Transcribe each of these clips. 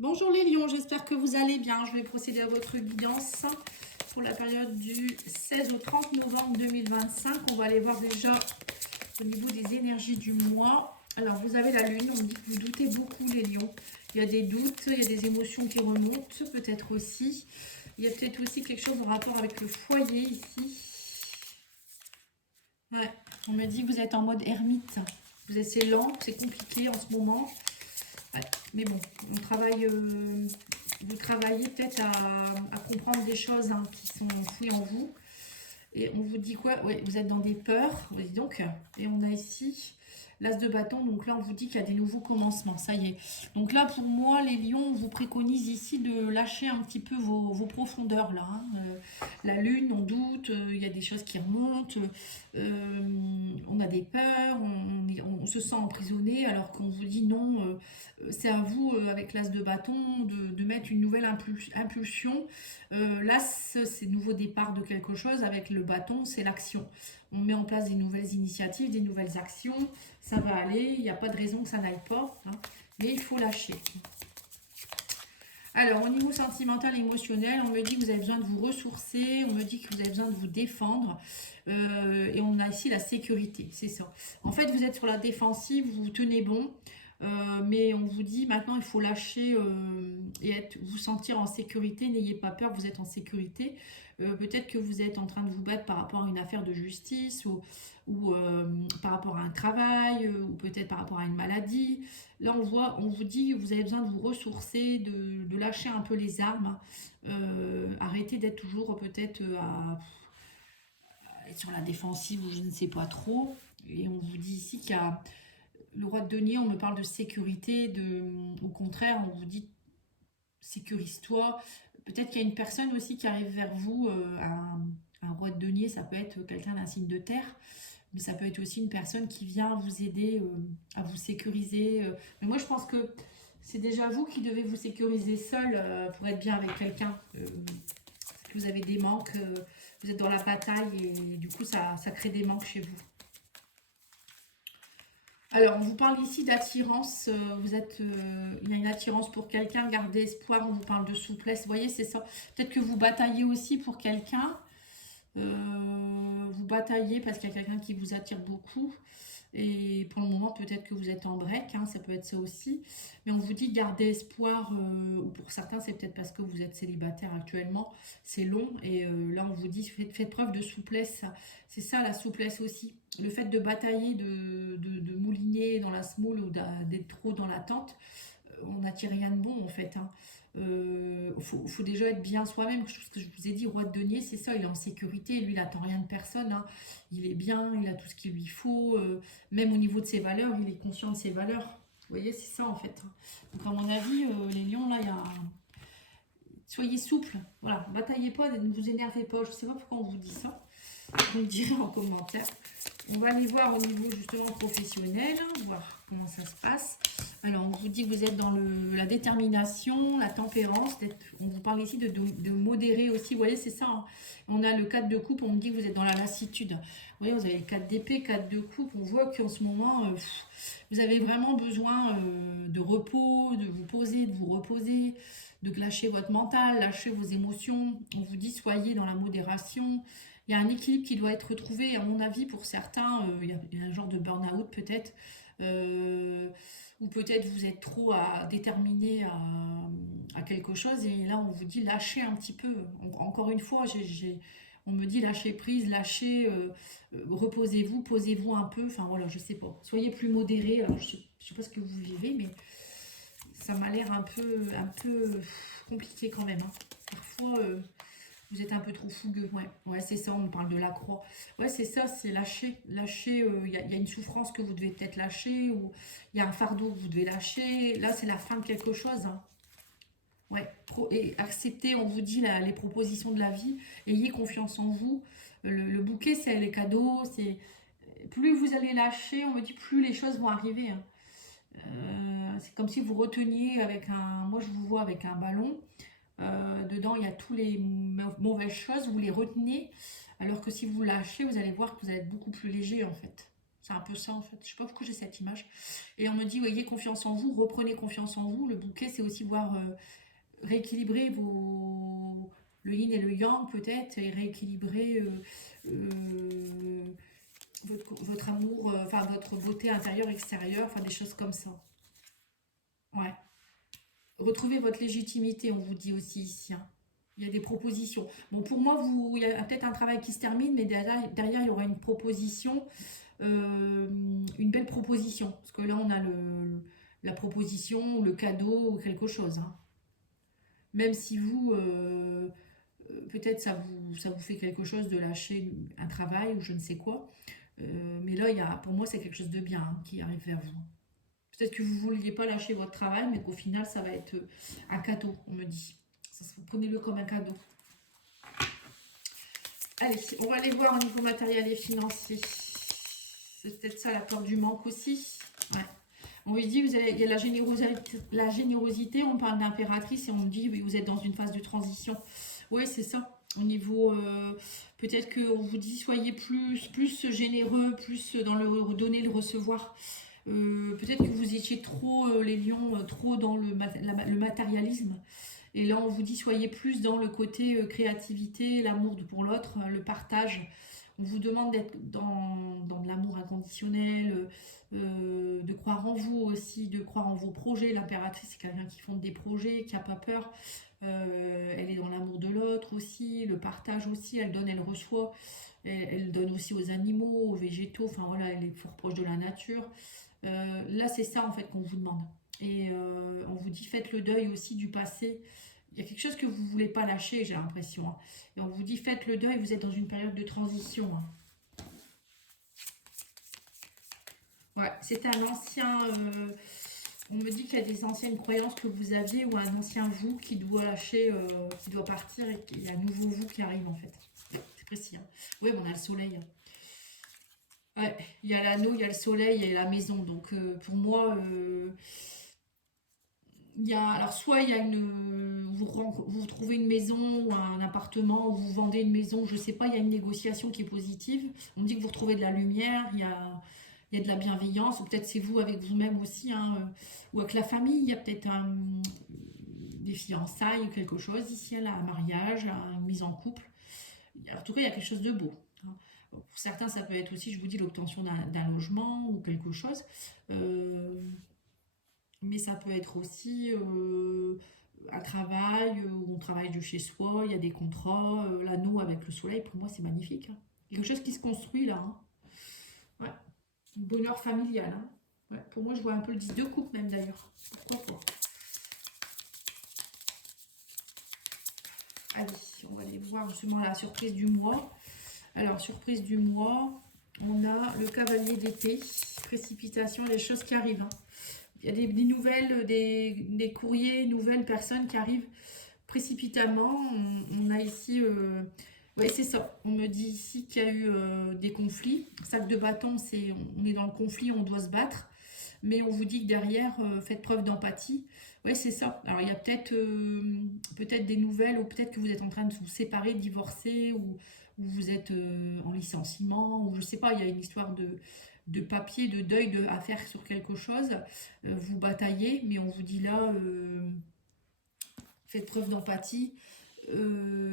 Bonjour les lions, j'espère que vous allez bien. Je vais procéder à votre guidance pour la période du 16 au 30 novembre 2025. On va aller voir déjà au niveau des énergies du mois. Alors vous avez la lune, on me dit que vous doutez beaucoup les lions. Il y a des doutes, il y a des émotions qui remontent, peut-être aussi. Il y a peut-être aussi quelque chose en rapport avec le foyer ici. Ouais, on me dit que vous êtes en mode ermite. C'est lent, c'est compliqué en ce moment. Ouais, mais bon, on travaille, vous travaillez peut-être à comprendre des choses qui sont enfouies en vous. Et on vous dit quoi? Oui, vous êtes dans des peurs, dis donc. Et on a ici l'as de bâton. Donc là, on vous dit qu'il y a des nouveaux commencements. Ça y est. Donc là, pour moi, les lions, on vous préconise ici de lâcher un petit peu vos profondeurs. Là, hein. La lune, on doute. Il y a des choses qui remontent. On a des peurs. On se sent emprisonné. Alors qu'on vous dit non. C'est à vous, avec l'as de bâton, de mettre une nouvelle impulsion. L'as, c'est nouveau départ de quelque chose. Avec le bâton, c'est l'action. On met en place des nouvelles initiatives, des nouvelles actions. Ça va aller, il n'y a pas de raison que ça n'aille pas. Hein, mais il faut lâcher. Alors, au niveau sentimental et émotionnel, on me dit que vous avez besoin de vous ressourcer. On me dit que vous avez besoin de vous défendre. Et on a ici la sécurité, c'est ça. En fait, vous êtes sur la défensive, vous vous tenez bon. Mais on vous dit maintenant il faut lâcher et vous sentir en sécurité, n'ayez pas peur, vous êtes en sécurité. Peut-être que vous êtes en train de vous battre par rapport à une affaire de justice ou par rapport à un travail ou peut-être par rapport à une maladie. Là on vous dit que vous avez besoin de vous ressourcer, de lâcher un peu les armes, arrêter d'être toujours peut-être à être sur la défensive ou je ne sais pas trop. Et on vous dit ici qu'il y a le roi de denier, on me parle de sécurité, au contraire, on vous dit sécurise-toi. Peut-être qu'il y a une personne aussi qui arrive vers vous, un roi de denier, ça peut être quelqu'un d'un signe de terre, mais ça peut être aussi une personne qui vient vous aider à vous sécuriser. Mais moi, je pense que c'est déjà vous qui devez vous sécuriser seul pour être bien avec quelqu'un. Vous avez des manques, vous êtes dans la bataille et du coup, ça crée des manques chez vous. Alors, on vous parle ici d'attirance. Il y a une attirance pour quelqu'un, gardez espoir. On vous parle de souplesse. Vous voyez, c'est ça. Peut-être que vous bataillez aussi pour quelqu'un. Vous bataillez parce qu'il y a quelqu'un qui vous attire beaucoup. Et pour le moment, peut-être que vous êtes en break, hein, ça peut être ça aussi. Mais on vous dit gardez espoir, ou pour certains, c'est peut-être parce que vous êtes célibataire actuellement. C'est long. Et là, on vous dit faites preuve de souplesse. C'est ça la souplesse aussi. Le fait de batailler, de mouliner dans la semoule ou d'être trop dans l'attente, on n'attire rien de bon en fait. Hein. Faut déjà être bien soi-même. Ce que je vous ai dit, roi de denier, c'est ça, il est en sécurité, lui il n'attend rien de personne. Hein. Il est bien, il a tout ce qu'il lui faut. Même au niveau de ses valeurs, il est conscient de ses valeurs. Vous voyez, c'est ça en fait. Hein. Donc à mon avis, les lions, là, il y a... Soyez souple, voilà, bataillez pas, ne vous énervez pas. Je ne sais pas pourquoi on vous dit ça. Vous me direz en commentaire. On va aller voir au niveau justement professionnel, voir comment ça se passe. Alors, on vous dit que vous êtes dans la détermination, la tempérance. On vous parle ici de modérer aussi. Vous voyez, c'est ça. Hein. On a le 4 de coupe, on me dit que vous êtes dans la lassitude. Vous voyez, vous avez le 4 d'épée, 4 de coupe. On voit qu'en ce moment, vous avez vraiment besoin de repos, de vous poser, de vous reposer, de lâcher votre mental, lâcher vos émotions. On vous dit, soyez dans la modération. Il y a un équilibre qui doit être retrouvé, à mon avis, pour certains. Il y a un genre de burn-out peut-être. Ou peut-être vous êtes trop déterminé à quelque chose. Et là, on vous dit lâchez un petit peu. Encore une fois, on me dit lâchez prise, lâchez, reposez-vous, posez-vous un peu. Enfin voilà, je sais pas. Soyez plus modéré. Alors, je sais pas ce que vous vivez, mais ça m'a l'air un peu compliqué quand même. Hein. Parfois... vous êtes un peu trop fougueux, ouais c'est ça, on nous parle de la croix. Ouais, c'est ça, c'est lâcher. Lâcher, il y a une souffrance que vous devez peut-être lâcher, ou il y a un fardeau que vous devez lâcher. Là, c'est la fin de quelque chose. Hein. Ouais, et acceptez, on vous dit, les propositions de la vie. Ayez confiance en vous. Le bouquet, c'est les cadeaux. Plus vous allez lâcher, on me dit, plus les choses vont arriver. Hein. C'est comme si vous reteniez avec moi je vous vois avec un ballon. Dedans, il y a tous les mauvaises choses, vous les retenez, alors que si vous lâchez, vous allez voir que vous allez être beaucoup plus léger en fait. C'est un peu ça en fait. Je sais pas pourquoi j'ai cette image. Et on me dit, voyez, confiance en vous, reprenez confiance en vous. Le bouquet, c'est aussi voir rééquilibrer le yin et le yang peut-être, et rééquilibrer votre amour, enfin votre beauté intérieure, extérieure, enfin des choses comme ça. Ouais. Retrouvez votre légitimité, on vous dit aussi ici, hein. Il y a des propositions. Bon, pour moi, il y a peut-être un travail qui se termine, mais derrière il y aura une proposition, une belle proposition. Parce que là, on a la proposition, le cadeau ou quelque chose, hein. Même si vous, peut-être ça vous fait quelque chose de lâcher un travail ou je ne sais quoi. Mais là, pour moi, c'est quelque chose de bien, hein, qui arrive vers vous. Peut-être que vous ne vouliez pas lâcher votre travail, mais qu'au final, ça va être un cadeau, on me dit. Vous prenez-le comme un cadeau. Allez, on va aller voir au niveau matériel et financier. C'est peut-être ça la peur du manque aussi. Ouais. On lui dit, il y a la générosité, on parle d'impératrice et on me dit, oui, vous êtes dans une phase de transition. Oui, c'est ça. Au niveau, peut-être qu'on vous dit, soyez plus généreux, plus dans le donner, le recevoir. Peut-être que vous étiez trop, les lions, trop dans le matérialisme. Et là, on vous dit, soyez plus dans le côté créativité, l'amour pour l'autre, le partage. On vous demande d'être dans de l'amour inconditionnel, de croire en vous aussi, de croire en vos projets. L'impératrice, c'est quelqu'un qui fonde des projets, qui n'a pas peur. Elle est dans l'amour de l'autre aussi, le partage aussi, elle donne, elle reçoit. Elle donne aussi aux animaux, aux végétaux, enfin voilà, elle est fort proche de la nature. Là, c'est ça en fait qu'on vous demande. Et on vous dit, faites le deuil aussi du passé. Il y a quelque chose que vous ne voulez pas lâcher, j'ai l'impression, hein. Et on vous dit, faites le deuil, vous êtes dans une période de transition, hein. Ouais, c'est un ancien... on me dit qu'il y a des anciennes croyances que vous aviez ou un ancien vous qui doit lâcher, qui doit partir et qu'il y a un nouveau vous qui arrive en fait. C'est précis, hein. Oui, mais on a le soleil, hein. Ouais, il y a l'anneau, il y a le soleil et la maison. Donc pour moi, alors soit il y a vous trouvez une maison ou un appartement ou vous vendez une maison, je sais pas, il y a une négociation qui est positive. On me dit que vous retrouvez de la lumière, il y a de la bienveillance, ou peut-être c'est vous avec vous-même aussi, hein, ou avec la famille, il y a peut-être des fiançailles ou quelque chose ici, là, un mariage, une mise en couple. En tout cas, il y a quelque chose de beau, hein. Pour certains, ça peut être aussi, je vous dis, l'obtention d'un logement ou quelque chose. Euh, mais ça peut être aussi un travail où on travaille de chez soi, il y a des contrats, l'anneau avec le soleil, pour moi c'est magnifique, hein. Quelque chose qui se construit là, hein. Ouais. Bonheur familial, hein. Ouais. Pour moi je vois un peu le 10 de coupe même d'ailleurs. Pourquoi pas. Allez, on va aller voir justement la surprise du mois. Alors surprise du mois, on a le cavalier d'épée, précipitation, les choses qui arrivent, hein. Il y a des nouvelles, des courriers, nouvelles personnes qui arrivent précipitamment. On a ici, ouais, c'est ça. On me dit ici qu'il y a eu des conflits. Sac de bâton, on est dans le conflit, on doit se battre. Mais on vous dit que derrière, faites preuve d'empathie. Ouais, c'est ça. Alors il y a peut-être des nouvelles, ou peut-être que vous êtes en train de vous séparer, de divorcer, ou vous êtes en licenciement, ou je sais pas, il y a une histoire de papier, de deuil à faire sur quelque chose. Vous bataillez, mais on vous dit là, faites preuve d'empathie,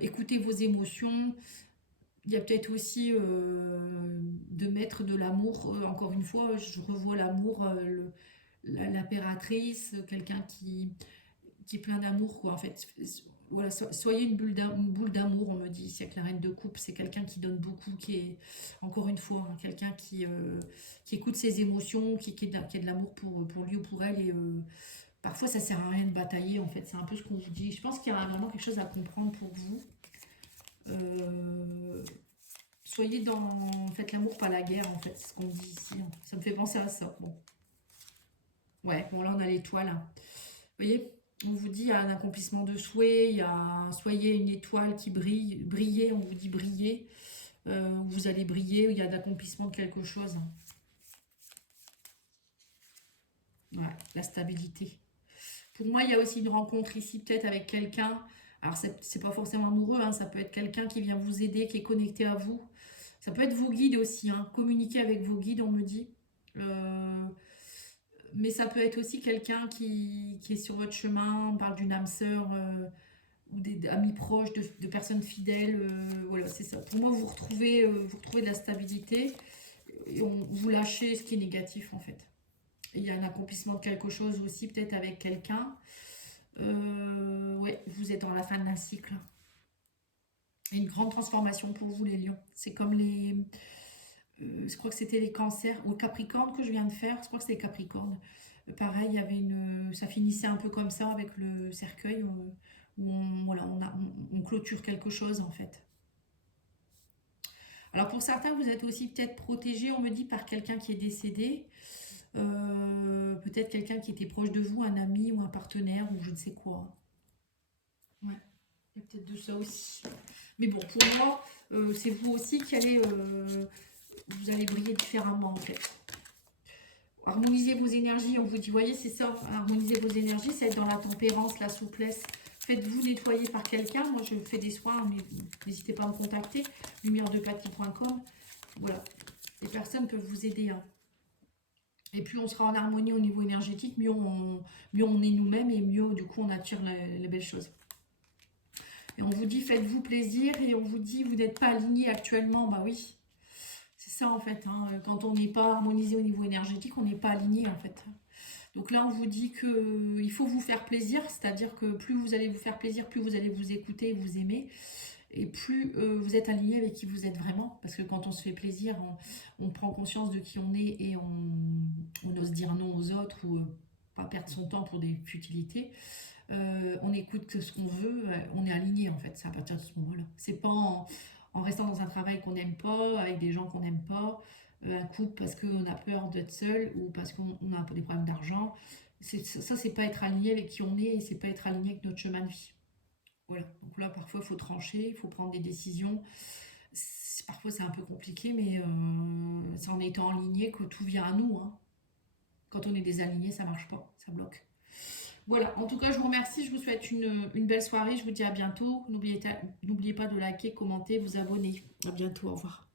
écoutez vos émotions. Il y a peut-être aussi de mettre de l'amour. Encore une fois, je revois l'amour, l'impératrice, quelqu'un qui est plein d'amour, quoi. En fait, voilà, soyez une boule d'amour, on me dit. C'est que la reine de coupe, c'est quelqu'un qui donne beaucoup, qui est, encore une fois, hein, quelqu'un qui écoute ses émotions, qui a de l'amour pour lui ou pour elle. Et parfois, ça sert à rien de batailler, en fait. C'est un peu ce qu'on vous dit. Je pense qu'il y a vraiment quelque chose à comprendre pour vous. Soyez faites l'amour, pas la guerre, en fait, c'est ce qu'on dit ici, hein. Ça me fait penser à ça. Bon. Ouais, bon, là, on a l'étoile, hein. Vous voyez, on vous dit, il y a un accomplissement de souhait, soyez une étoile qui brille, brillez, on vous dit briller, vous allez briller, il y a l'accomplissement de quelque chose. Ouais, la stabilité. Pour moi, il y a aussi une rencontre ici, peut-être avec quelqu'un. Alors, c'est pas forcément amoureux, hein, ça peut être quelqu'un qui vient vous aider, qui est connecté à vous. Ça peut être vos guides aussi, hein. Communiquer avec vos guides, on me dit. Euh, mais ça peut être aussi quelqu'un qui est sur votre chemin. On parle d'une âme sœur ou des amis proches, de personnes fidèles. Voilà, c'est ça. Pour moi, vous retrouvez de la stabilité et vous lâchez ce qui est négatif en fait. Et il y a un accomplissement de quelque chose aussi, peut-être avec quelqu'un. Ouais, vous êtes dans la fin d'un cycle. Une grande transformation pour vous, les lions. C'est comme les. Je crois que c'était les cancers ou capricornes que je viens de faire. Je crois que c'était les capricornes. Pareil, il y avait ça finissait un peu comme ça avec le cercueil où voilà, on clôture quelque chose en fait. Alors pour certains, vous êtes aussi peut-être protégé, on me dit, par quelqu'un qui est décédé. Peut-être quelqu'un qui était proche de vous, un ami ou un partenaire ou je ne sais quoi. Ouais, il y a peut-être de ça aussi. Mais bon, pour moi, c'est vous aussi vous allez briller différemment en fait. Harmonisez vos énergies, on vous dit, voyez, c'est ça, harmonisez vos énergies, c'est être dans la tempérance, la souplesse. Faites-vous nettoyer par quelqu'un. Moi, je fais des soins, mais n'hésitez pas à me contacter. lumièredepathie.com. Voilà, les personnes peuvent vous aider. Hein. Et plus on sera en harmonie au niveau énergétique, mieux on est nous-mêmes et mieux, du coup, on attire les belles choses. Et on vous dit, faites-vous plaisir. Et on vous dit, vous n'êtes pas aligné actuellement. Bah oui, c'est ça en fait. Hein. Quand on n'est pas harmonisé au niveau énergétique, on n'est pas aligné en fait. Donc là, on vous dit qu'il faut vous faire plaisir. C'est-à-dire que plus vous allez vous faire plaisir, plus vous allez vous écouter, vous aimer. Et plus vous êtes aligné avec qui vous êtes vraiment. Parce que quand on se fait plaisir, on prend conscience de qui on est et on ose dire non aux autres ou pas perdre son temps pour des futilités. On écoute ce qu'on veut, on est aligné en fait, c'est à partir de ce moment-là. C'est pas en restant dans un travail qu'on n'aime pas, avec des gens qu'on n'aime pas, un couple parce qu'on a peur d'être seul ou parce qu'on a des problèmes d'argent. Ça, c'est pas être aligné avec qui on est et c'est pas être aligné avec notre chemin de vie. Voilà, donc là parfois il faut trancher, il faut prendre des décisions. Parfois c'est un peu compliqué, mais c'est en étant aligné que tout vient à nous. Hein. Quand on est désaligné, ça marche pas, ça bloque. Voilà, en tout cas, je vous remercie. Je vous souhaite une belle soirée. Je vous dis à bientôt. N'oubliez pas de liker, commenter, vous abonner. À bientôt. Au revoir.